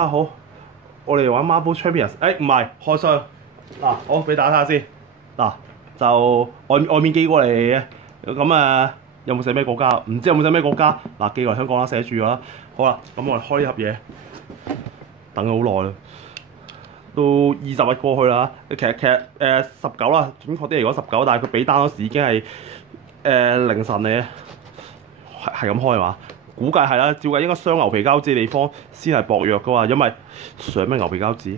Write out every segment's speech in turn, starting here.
啊好，我哋玩 Marvel Champions，唔係開箱嗱，我俾大家睇下先嗱，就外面寄過嚟嘅，咁有冇寫咩國家？唔知有冇寫咩國家？嗱，寄過嚟香港啦，寫住咗啦。好啦，咁我哋開呢盒嘢，等咗好耐啦，都20日過去啦。其實19啦，準確啲嚟講19，但係佢俾單嗰時已經係凌晨嚟嘅，係咁開嘛？估計係啦，照計應該雙牛皮膠紙地方先係薄弱噶嘛，因為上咩牛皮膠紙？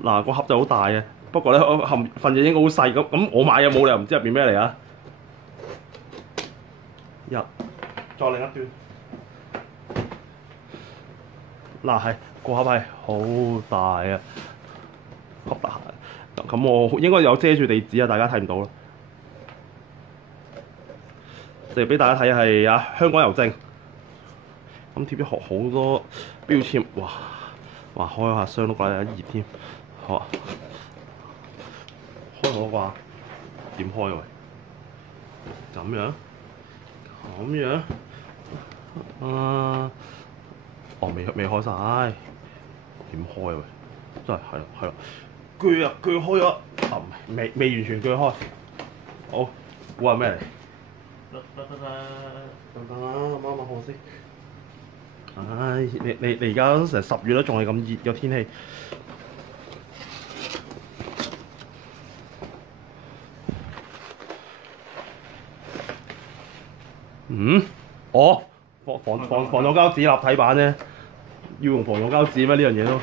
嗱，個盒就好大嘅，不過咧份嘢應該好細咁我買嘅冇理由唔知入邊咩嚟啊！再另一端，嗱係個盒係好大啊，盒大，咁我應該有遮住地址啊，大家睇唔到啦。嚟俾大家睇係香港郵政，咁貼咗好多標籤，哇開下箱都怪得熱添，好啊，開好啩？點開喂？咁樣，未開晒，點開喂？真係係啦，鋸開咗，未完全鋸開，好，估下咩嚟？等啦，諗下學先。唉，你而家成10月啦，仲係咁熱嘅天氣。防咗膠紙立體版啫，要用防咗膠紙咩？呢樣嘢都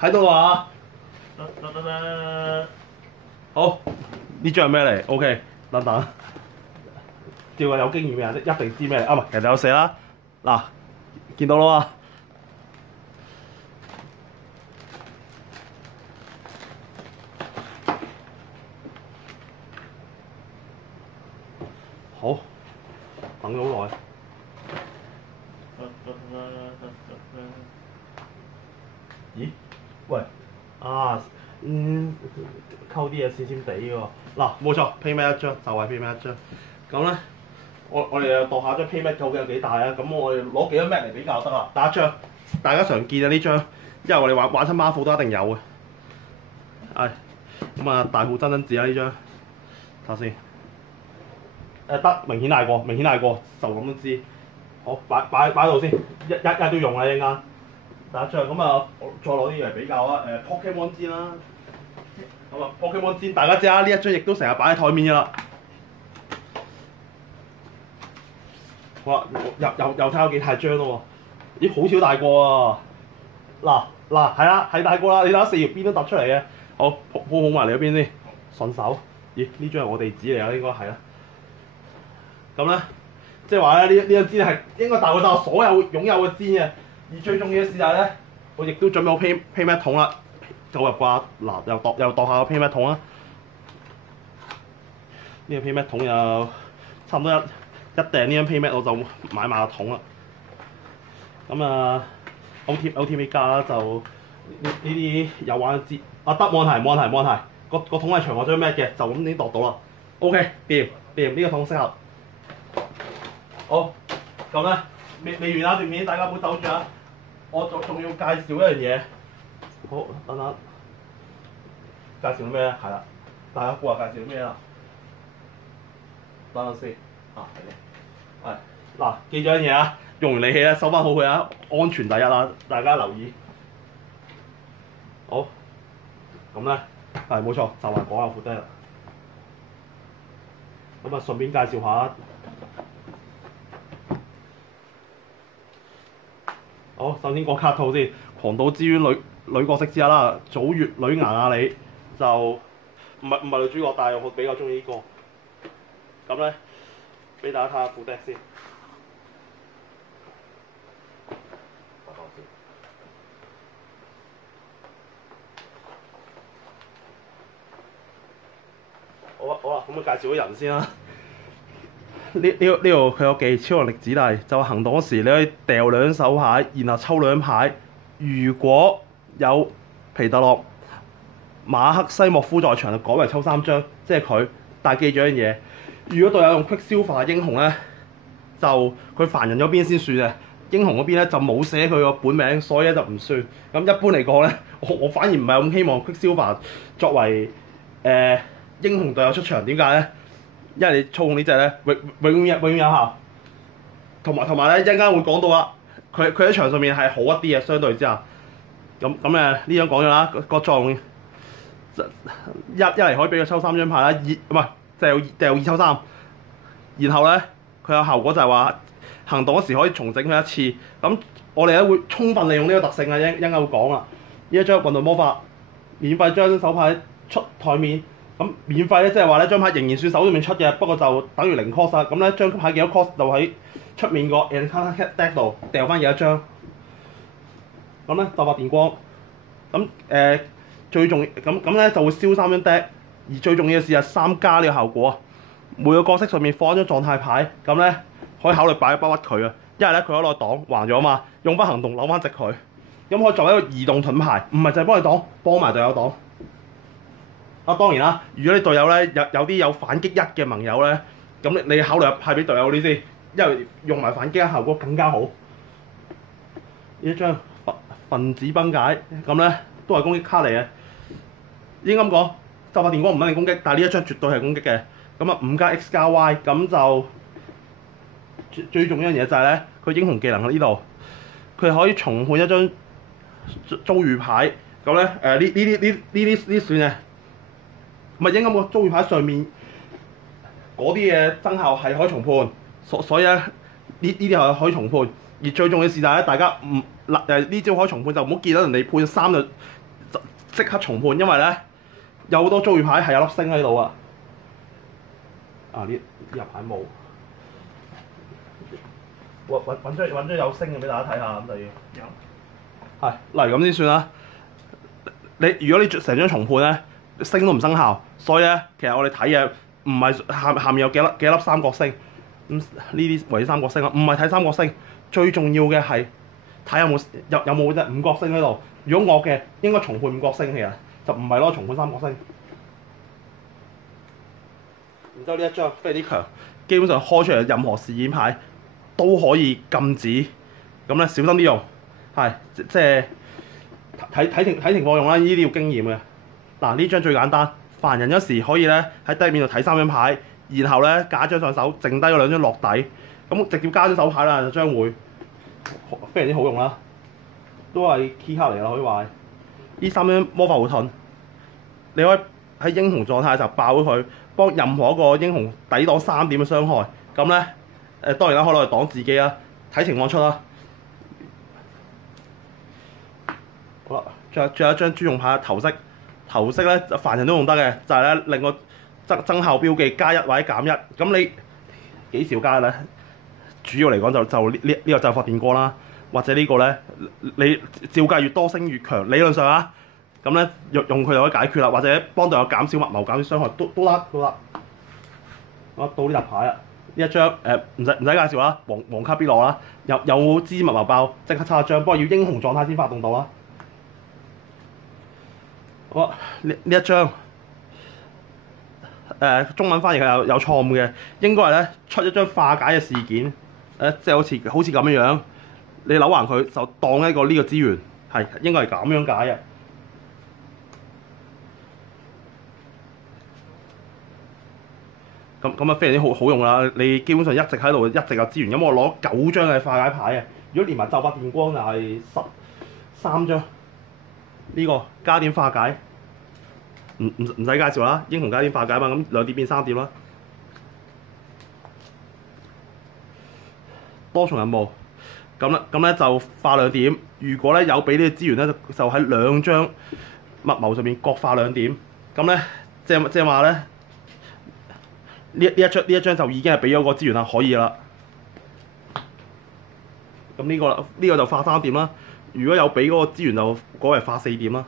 睇到啊！好，呢張係咩嚟 ？OK， 等，照係有經驗嘅人一定知咩嚟啊？唔係，人哋有寫啦。嗱，見到啦嘛？好，等咗好耐。咦？喂，溝啲嘢閃閃地喎。嗱，冇錯 ，PayMate 一張就係 PayMate一張。咁咧，我哋又度下張 PayMate 究竟有幾大啊？咁我哋攞幾多 Mac 嚟比較得啦？第一張，大家常見啊呢張，因為我哋玩親 Marvel 都一定有嘅。係，咁大號真紙啦呢張，睇下先。得，明顯大過，就咁都知。好，擺喺度先，一都用啦一陣間。第一張咁我再攞啲嘢嚟比較啊。Pokemon 氈啦，咁Pokemon 氈大家知啦，呢一張亦都成日擺喺台面㗎啦。好啦，又睇下幾大張咯喎，咦好少大過啊！嗱係啦，係大過啦，你睇下4條邊都突出嚟嘅。好，鋪埋嚟嗰邊先，順手。咦呢張係我地址嚟啊，應該係啦。咁咧，即係話咧，呢張氈係應該大過晒我所有擁有嘅氈嘅。而最重要嘅事就係咧，我亦都準備好 PayMate 桶啦，夠入啩？嗱，又度下個 PayMate 桶啦。呢個 PayMate 桶又差唔多一訂呢張 PayMate 我就買埋個桶啦。咁OTP 加啦，就呢啲有玩氈得冇問題。個桶係長過張 Mac 嘅，就咁已經度到啦。OK， 掂呢個桶適合。好，咁咧未完啊段片，大家唔好走住啊！我仲要介紹一樣嘢。好，等。介紹啲咩咧？係啦，大家估下介紹啲咩啦？等陣先。係。嗱，記住一樣嘢啊！用完利器咧，收翻好佢啊！安全第一啦，大家留意。好，咁咧係冇錯，就係講下副爹啦。咁順便介紹下。好，首先講卡套先，狂賭之淵女角色之一啦，祖月女牙亞里就唔係女主角，但係我比較中意呢個。咁咧，俾大家睇下副 deck 先。好啦，咁介紹咗人先啦。呢度佢有技超能力子弟，就行動嗰時你可以掉2手牌，然後抽2牌。如果有皮特洛、馬克西莫夫在場，就改為抽3張，即係佢。但係記住一樣嘢，如果隊友用 Quicksilver 英雄咧，就佢凡人嗰邊先算嘅，英雄嗰邊咧就冇寫佢個本名，所以咧就唔算。咁一般嚟講咧，我反而唔係咁希望 Quicksilver 作為英雄隊友出場，點解咧？因為你操控呢隻咧，永遠有效，同埋咧一陣間會講到啦，佢喺場上面係好一啲嘅，相對之下。咁呢張講咗啦，個作用一嚟可以俾佢抽3張牌啦，唔係掉2抽3，然後咧佢有效果就係話行動嗰時可以重整佢一次。咁我哋咧會充分利用呢個特性啊，一陣間會講啦。呢一張混沌魔法，免費將手牌出台面。咁免費咧，即係話咧張牌仍然算手裏面出嘅，不過就等於0 cost 啦。咁咧張牌幾多 cost 就喺出面個 encounter deck 度掉翻幾多張。咁咧就發電光。咁最重咁咧就會燒3張 deck，而最重要嘅事係3加呢個效果啊。每個角色上面放一張狀態牌，咁咧可以考慮擺一筆屈佢啊。因為咧佢可以攞擋橫咗啊嘛，用翻行動扭翻直佢，咁可以作為一個移動盾牌，唔係就係幫你擋，幫埋隊友擋。啊當然啦，如果你隊友咧有啲有反擊1嘅盟友咧，咁你考慮派俾隊友呢先，因為用埋反擊1效果更加好。呢一張分子崩解，咁咧都係攻擊卡嚟嘅。應該咁講，就發電光唔一定攻擊，但係呢一張絕對係攻擊嘅。咁啊5加 X 加 Y， 咁就最重要一樣嘢就係咧，佢英雄技能喺呢度，佢可以重換一張遭遇牌。咁咧呢啲算嘅。唔係應該個遭遇牌上面嗰啲嘅增效係可以重判，所以咧呢啲係可以重判。而最重要嘅事就係咧，大家唔呢招可以重判就唔好見到人哋判3就即刻重判，因為咧有好多遭遇牌係有粒星喺度啊！呢入牌冇，揾張有星嘅俾大家睇下，咁就要有。係例如咁先算啦。如果你成張重判咧，星都唔生效，所以咧其實我哋睇嘅唔係下面有幾粒三角星，咁呢啲為三角星啦，唔係睇三角星，最重要嘅係睇有冇隻5角星喺度。如果惡嘅應該重判5角星，其實就唔係攞重判3角星。然之後呢一張非常之強，基本上開出嚟任何事件牌都可以禁止，咁咧小心啲用，係即係睇情況用啦，呢啲要經驗嘅。嗱呢張最簡單，凡人嗰時可以咧喺底面度睇3張牌，然後咧加一張上手，剩低嗰2張落底，咁直接加張手牌啦，就將會非常之好用啦。都係 key 卡嚟啦，可以話。呢3張魔法護盾，你可以喺英雄狀態就爆咗佢，幫任何一個英雄抵擋3點嘅傷害。咁咧當然啦，可以攞嚟擋自己啦，睇情況出啦。好啦，最後一張專用牌頭飾。頭飾咧，凡人都用得嘅，就係咧令個增效標記加1或者減1。咁你幾時要加咧？主要嚟講就呢個就發電光啦，或者呢個咧，你照計越多星越強。理論上啊，咁咧用佢就可以解決啦，或者幫隊友減少密謀、減少傷害都得。我到呢沓牌啦，呢一張唔使介紹啦，黃卡必攞啦，有支密謀爆即刻插一張，不過要英雄狀態先發動到啦。好，呢一張中文翻譯係有錯誤嘅，應該係咧出一張化解嘅事件，即係好似咁樣，你扭橫佢就當一個呢個資源，係應該係咁樣解嘅。咁啊非常之好用啦！你基本上一直喺度一直有資源，咁我攞9張嘅化解牌嘅，如果連埋就發電光就係13張。呢個加點化解，唔使介紹啦，英雄加點化解嘛，咁2點變3點啦。多重任務，咁咧就化2點。如果咧有俾呢個資源咧，就喺2張密謀上面各化2點。咁咧即係話咧呢一張就已經係俾咗個資源啦，可以啦。咁呢個就化3點啦。如果有俾嗰個資源就改為化4點啦。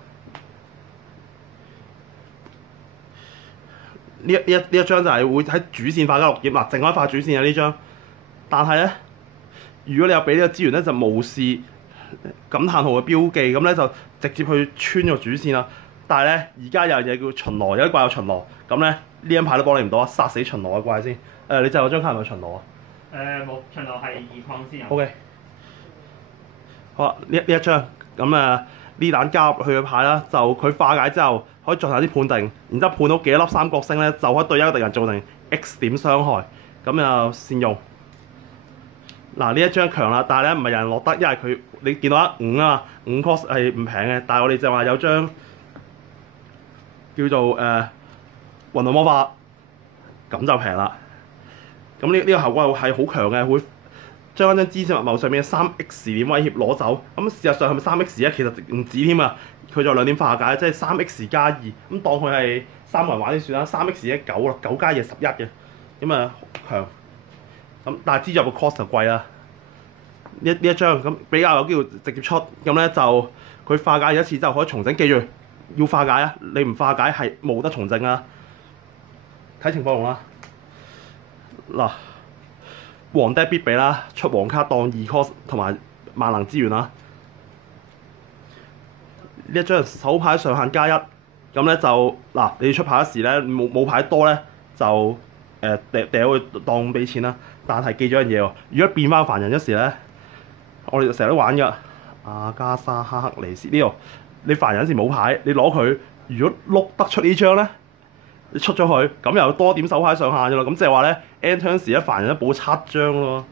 呢一張就係會喺主線化加6點，嗱，淨係化主線啊呢張。但係咧，如果你有俾呢個資源咧，就無視感嘆號嘅標記，咁咧就直接去穿個主線啦。但係咧，而家有樣嘢叫巡邏，有啲怪有巡邏，咁咧呢張牌都幫你唔到啊，殺死巡邏嘅怪先。你就有張卡係咪巡邏啊？冇巡邏係2礦先有。O K。好啦，呢一張咁呢彈加入去嘅牌啦，就佢化解之後可以進行啲判定，然之後判到幾多粒三角星咧，就可以對一個敵人造成 X 點傷害，咁就善用。嗱呢一張強啦，但係咧唔係人人落得，因為佢你見到啦5啊嘛，5 cost 係唔平嘅，但係我哋就話有張叫做運動魔法，咁就平啦。咁呢個效果係好強嘅，會將一張支線密謀上面嘅3X 點威脅攞走。咁事實上係咪3X 咧？其實唔止添啊，佢仲有2點化解，即係3X 加2。咁當佢係3個人玩先算啦，3X 咧9啦，9加2係11嘅，咁啊強。咁但係支入個 cost 就貴啦。呢一張咁比較有機會直接出，咁咧就佢化解一次之後可以重整，記住要化解啊！你唔化解係冇得重整啊！睇情況用啦。嗱，黃 deck 必備啦，出黃卡當2 cost 同埋萬能資源啦。呢一張手牌上限加1，咁咧就嗱你出牌嗰時咧冇牌多咧就掉佢當俾錢啦。但係記咗樣嘢喎，如果變翻凡人嗰時咧，我哋成日都玩㗎。阿加莎哈克尼斯呢度，你凡人嗰時冇牌，你攞佢，如果碌得出呢張咧，你出咗佢，咁又多點手牌上限㗎啦。咁即係話咧 ，end turn 時咧凡人都補7張咯。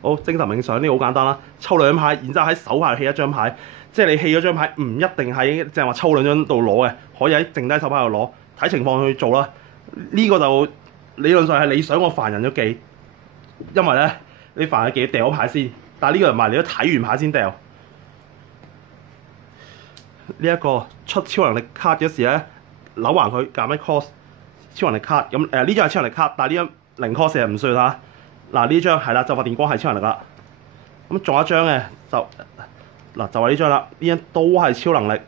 好，精神冥想呢個好簡單啦，抽2張牌，然之後喺手牌棄1張牌，即係你棄咗張牌唔一定喺即係話抽2張度攞嘅，可以喺剩低手牌度攞，睇情況去做啦。呢個就理論上係你想我凡人咗記，因為咧你凡人記掉咗牌先，但係呢個唔係，你都睇完牌先掉。呢一個出超能力卡嗰時咧，扭橫佢減1 cost 超能力卡，咁呢張係超能力卡，但係呢張0 cost 係唔算嚇。嗱呢張係啦，就發電光係超能力啦。咁仲有一張嘅就嗱就係呢張啦，呢張都係超能力。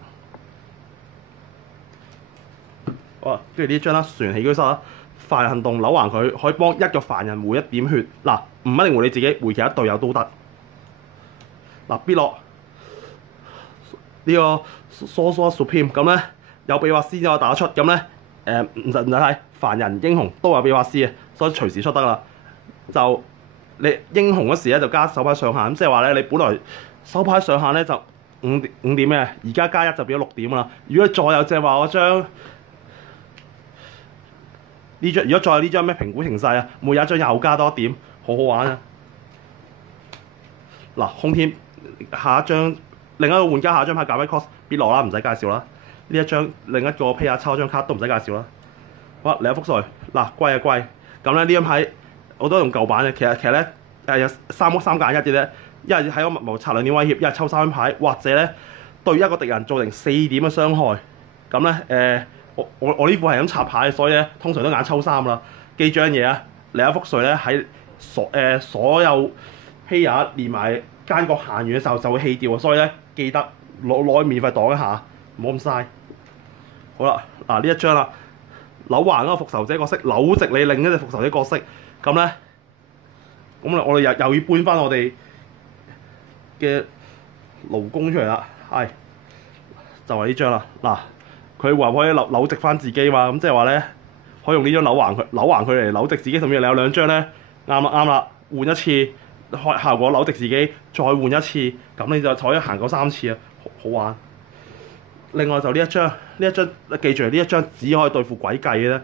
哇！跟住呢張啦，船起居室啦，凡人行動扭橫佢，可以幫一個凡人回1點血。嗱，唔一定回你自己，回其他隊友都得。嗱，必落呢個 Sorcerer Supreme 咁咧，有秘法師就可以打得出。咁咧唔使睇，凡人英雄都有秘法師嘅，所以隨時出得啦。就你英雄嗰時咧就加手牌上限，咁即係話咧你本來手牌上限咧就5點嘅，而家加1就變咗6點啦。如果再有即係話嗰張。呢張如果再有呢張咩評估情勢啊，每有一張又加多1點，好好玩啊！嗱，空天下一張另一個玩家下一張牌減1 cost 必落啦，唔使介紹啦。呢一張另一個 P 下抽張卡都唔使介紹啦。好啦，嚟一幅稅嗱，貴啊貴。咁咧呢張牌我都用舊版嘅，其實咧有3揀1嘅啫，一係喺個密謀策2點威脅，一係抽3張牌，或者咧對一個敵人造成4點嘅傷害。咁咧我呢副係咁插牌，所以咧通常都揀抽3啦。記住樣嘢啊，另一幅稅咧喺所有希亞連埋間國行完嘅時候就會棄掉，所以咧記得攞去免費擋一下，唔好咁嘥。好啦，嗱呢一張啦，扭橫嗰個復仇者角色，扭直你另一隻復仇者角色，咁咧，咁我哋又要搬翻我哋嘅勞工出嚟啦，係就係呢張啦，嗱。佢話可以扭直翻自己嘛，咁即係話咧，可以用呢張扭橫佢嚟扭直自己，甚至你有2張咧，啱啦，換一次，效果扭直自己，再換一次，咁你就可以行夠3次啊，好玩。另外就呢一張記住呢一張只可以對付鬼計嘅啫，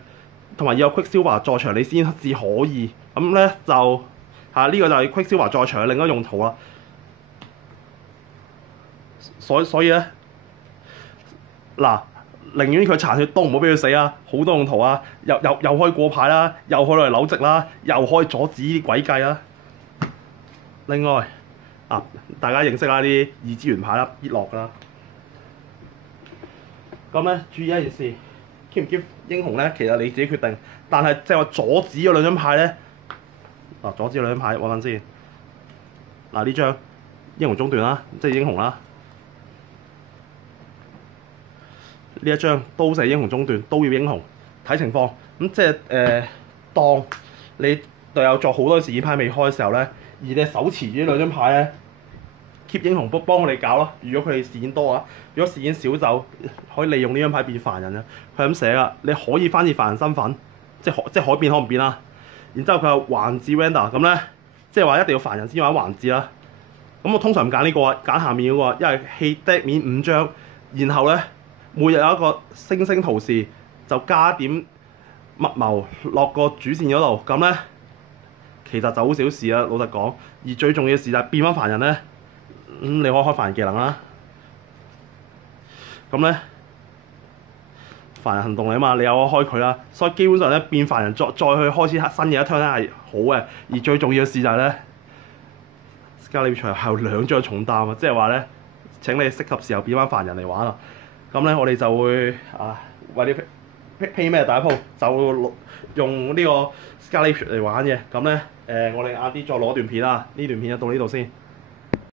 同埋要有 Quicksilver 在場你先至可以，咁咧就呢個就係 Quicksilver 在場嘅另一個用途啦。所以咧，嗱。寧願佢殘血都唔好俾佢死啊！好多用途啊，又可以過牌啦，又可以嚟扭直啦，又可以阻止啲鬼計啦。另外大家認識下啲2資源牌啦，必落㗎啦。咁咧注意一件事 ，keep 唔 keep 英雄咧，其實你自己決定。但係即係話阻止嗰2張牌咧，阻止嗰2張牌，揾先。呢張英雄中斷啦，即係英雄啦。呢一張都係英雄中斷，都要英雄，睇情況。咁即係當你隊友作好多事件牌未開嘅時候咧，而你手持住呢2張牌咧 ，keep 英雄幫佢哋搞咯。如果佢哋事件多啊，如果事件少就可以利用呢張牌變凡人啊。佢咁寫噶，你可以翻至凡人身份，即係可變可唔變啦。然之後佢有環字 render 咁咧，即係話一定要凡人先玩環字啦。咁我通常唔揀呢個啊，揀下面嗰個，因為氣 deck 面5張，然後咧每日有一個星星圖示，就加點密謀落個主線嗰度，咁咧其實就好小事啦，老實講。而最重要嘅事就係變翻凡人咧，你可以開凡人技能啦。咁咧凡人行動嚟啊嘛，你有開佢啦，所以基本上咧變凡人再去開始新嘅一 turn 咧係好嘅。而最重要嘅事就係咧 Scarlet Witch 係有2張重擔啊，即係話咧請你適合時候變翻凡人嚟玩啊。咁咧我哋就會為你 pay 咩第一鋪就用呢個 Scarlet Witch 嚟玩嘅。咁咧我哋晏啲再攞段片啦，呢段片就到呢度先。